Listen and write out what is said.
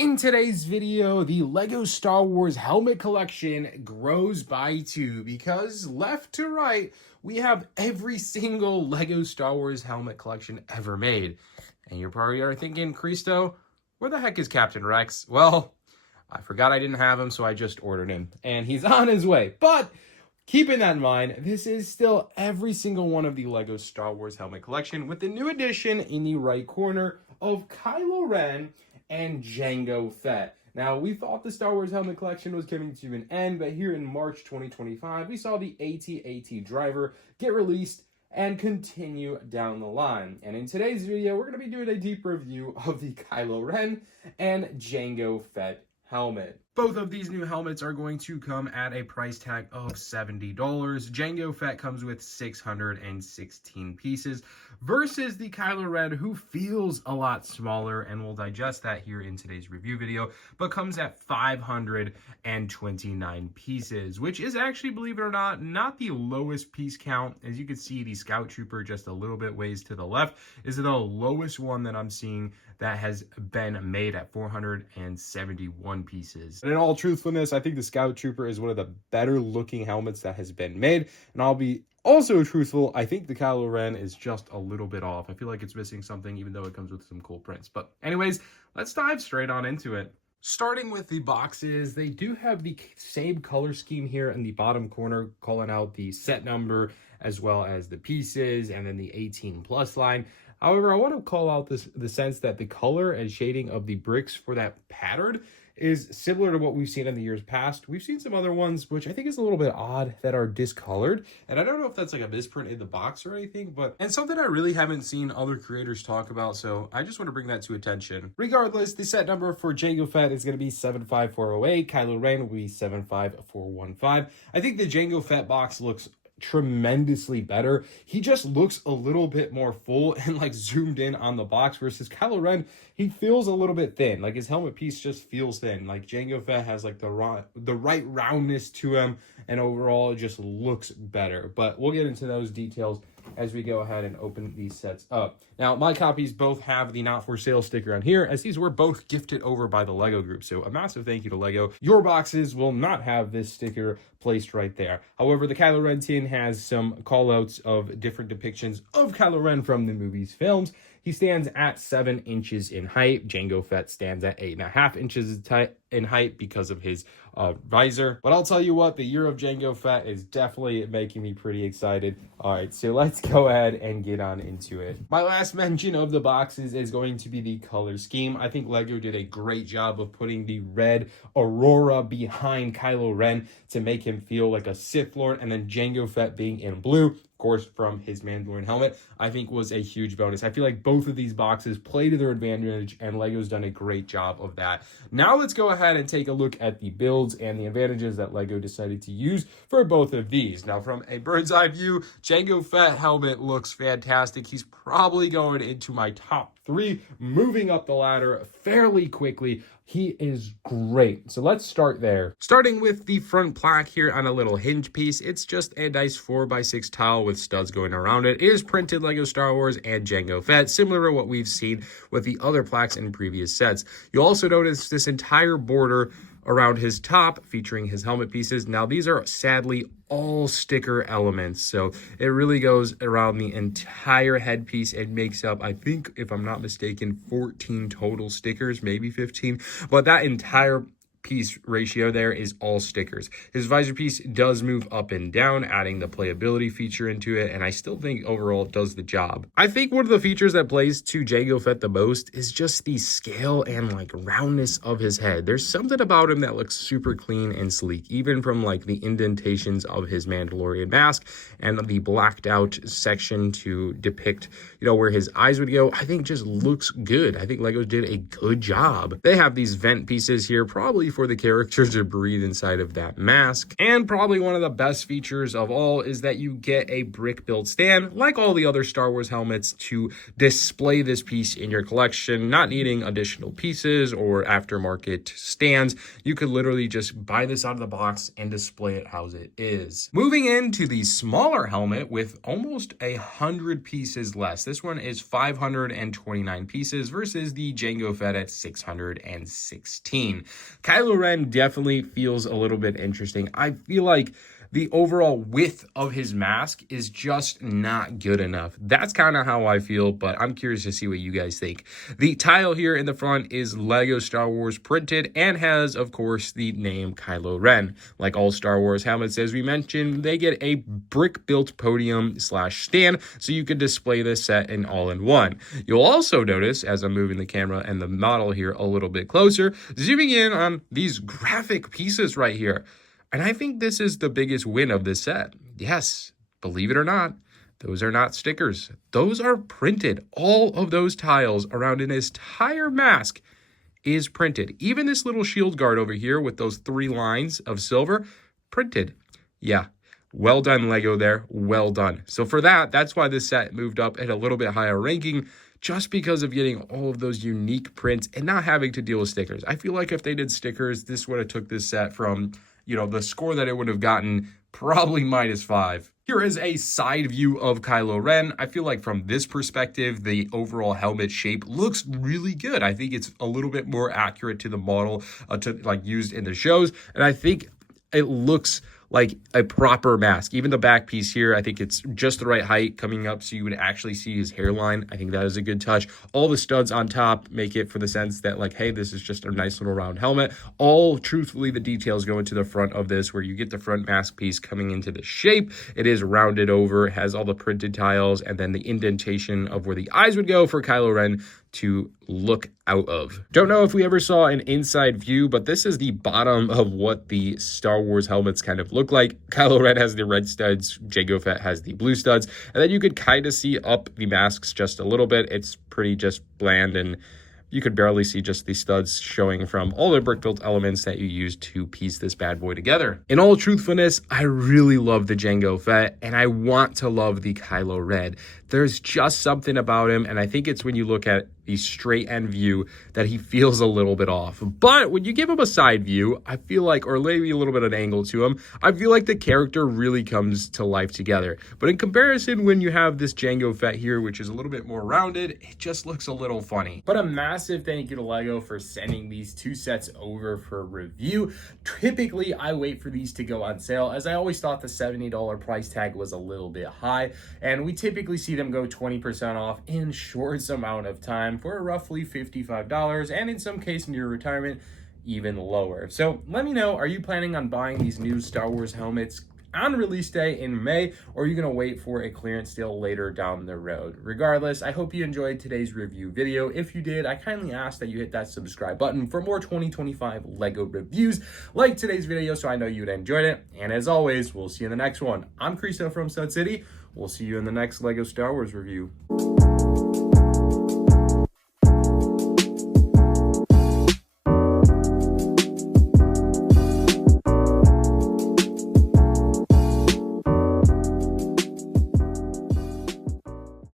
In today's video, the LEGO Star Wars helmet collection grows by two because left to right, we have every single LEGO Star Wars helmet collection ever made. And you probably are thinking, Christo, where the heck is Captain Rex? Well, I forgot I didn't have him, so I just ordered him. And he's on his way. But keeping that in mind, this is still every single one of the LEGO Star Wars helmet collection with the new addition in the right corner of Kylo Ren and Jango Fett. Now, we thought the Star Wars helmet collection was coming to an end, but here in March 2025, we saw the AT-AT driver get released and continue down the line. And in today's video, we're going to be doing a deep review of the Kylo Ren and Jango Fett helmet. Both of these new helmets are going to come at a price tag of $70. Jango Fett comes with 616 pieces versus the Kylo Ren, who feels a lot smaller, and we'll digest that here in today's review video, but comes at 529 pieces, which is actually, believe it or not the lowest piece count. As you can see, the Scout Trooper just a little bit ways to the left is the lowest one that I'm seeing that has been made at 471 pieces. And in all truthfulness, I think the Scout Trooper is one of the better looking helmets that has been made. And I'll be also truthful, I think the Kylo Ren is just a little bit off. I feel like it's missing something, even though it comes with some cool prints. But anyways, let's dive straight on into it. Starting with the boxes, they do have the same color scheme here in the bottom corner, calling out the set number as well as the pieces, and then the 18+ line. However, I want to call out the sense that the color and shading of the bricks for that pattern is similar to what we've seen in the years past. We've seen some other ones, which I think is a little bit odd, that are discolored. And I don't know if that's like a misprint in the box or anything, and something I really haven't seen other creators talk about. So I just want to bring that to attention. Regardless, the set number for Jango Fett is going to be 75408. Kylo Ren will be 75415. I think the Jango Fett box looks tremendously better. He just looks a little bit more full and like zoomed in on the box, versus Kylo Ren, he feels a little bit thin. Like his helmet piece just feels thin. Like Jango Fett has like the right roundness to him, and overall it just looks better. But we'll get into those details as we go ahead and open these sets up. Now, my copies both have the not for sale sticker on here, as these were both gifted over by the LEGO group. So a massive thank you to LEGO. Your boxes will not have this sticker placed right there. However, the Kylo Ren tin has some call outs of different depictions of Kylo Ren from the movies films. He stands at 7 inches in height. Jango Fett stands at 8.5 inches in height because of his visor. But I'll tell you what, the year of Jango Fett is definitely making me pretty excited. All right, so let's go ahead and get on into it. My last mention of the boxes is going to be the color scheme. I think LEGO did a great job of putting the red aurora behind Kylo Ren to make him feel like a Sith Lord, and then Jango Fett being in blue, of course, from his Mandalorian helmet, I think was a huge bonus. I feel like both of these boxes play to their advantage, and LEGO's done a great job of that. Now let's go ahead and take a look at the builds and the advantages that LEGO decided to use for both of these. Now, from a bird's eye view, Jango Fett helmet looks fantastic. He's probably going into my top 3, moving up the ladder fairly quickly. He is great. So let's start there. Starting with the front plaque here on a little hinge piece. It's just a nice 4x6 tile with studs going around it. It is printed LEGO Star Wars and Jango Fett, similar to what we've seen with the other plaques in previous sets. You'll also notice this entire border around his top featuring his helmet pieces. Now, these are sadly all sticker elements, so it really goes around the entire headpiece and makes up, I think, if I'm not mistaken, 14 total stickers, maybe 15, but that entire piece ratio there is all stickers. His visor piece does move up and down, adding the playability feature into it, and I still think overall it does the job. I think one of the features that plays to Jango Fett the most is just the scale and like roundness of his head. There's something about him that looks super clean and sleek, even from like the indentations of his Mandalorian mask and the blacked out section to depict, where his eyes would go. I think just looks good. I think LEGO did a good job. They have these vent pieces here, probably ability for the character to breathe inside of that mask. And probably one of the best features of all is that you get a brick built stand, like all the other Star Wars helmets, to display this piece in your collection, not needing additional pieces or aftermarket stands. You could literally just buy this out of the box and display it as it is. Moving into the smaller helmet with almost 100 pieces less. This one is 529 pieces versus the Jango Fett at 616. Kylo Ren definitely feels a little bit interesting. I feel like the overall width of his mask is just not good enough. That's kind of how I feel, but I'm curious to see what you guys think. The tile here in the front is Lego Star Wars printed and has, of course, the name Kylo Ren. Like all Star Wars helmets, as we mentioned, they get a brick-built podium / stand, so you can display this set in all-in-one. You'll also notice, as I'm moving the camera and the model here a little bit closer, zooming in on these graphic pieces right here. And I think this is the biggest win of this set. Yes, believe it or not, those are not stickers. Those are printed. All of those tiles around an entire mask is printed. Even this little shield guard over here with those 3 lines of silver, printed. Yeah, well done, Lego there. Well done. So for that, that's why this set moved up at a little bit higher ranking, just because of getting all of those unique prints and not having to deal with stickers. I feel like if they did stickers, this would have took this set from, the score that it would have gotten, probably -5. Here is a side view of Kylo Ren. I feel like from this perspective, the overall helmet shape looks really good. I think it's a little bit more accurate to the model used in the shows. And I think it looks like a proper mask. Even the back piece here, I think it's just the right height coming up so you would actually see his hairline. I think that is a good touch. All the studs on top make it for the sense that hey, this is just a nice little round helmet. All truthfully, the details go into the front of this where you get the front mask piece coming into the shape. It is rounded over, has all the printed tiles, and then the indentation of where the eyes would go for Kylo Ren to look out of. Don't know if we ever saw an inside view, but this is the bottom of what the Star Wars helmets kind of look like. Kylo Ren has the red studs, Jango Fett has the blue studs, and then you could kind of see up the masks just a little bit. It's pretty just bland, and you could barely see just the studs showing from all the brick-built elements that you use to piece this bad boy together. In all truthfulness, I really love the Jango Fett, and I want to love the Kylo Ren. There's just something about him, and I think it's when you look at the straight end view that he feels a little bit off. But when you give him a side view, I feel like, or maybe a little bit of an angle to him, I feel like the character really comes to life together. But in comparison, when you have this Jango Fett here, which is a little bit more rounded, it just looks a little funny. But a massive thank you to Lego for sending these 2 sets over for review. Typically, I wait for these to go on sale, as I always thought the $70 price tag was a little bit high, and we typically see them go 20% off in short amount of time for roughly $55, and in some case near retirement, even lower. So let me know, are you planning on buying these new Star Wars helmets on release day in May, or are you going to wait for a clearance sale later down the road? Regardless, I hope you enjoyed today's review video. If you did, I kindly ask that you hit that subscribe button for more 2025 Lego reviews like today's video, so I know you'd enjoyed it. And as always, we'll see you in the next one. I'm Cristo from Stud City. We'll see you in the next Lego Star Wars review.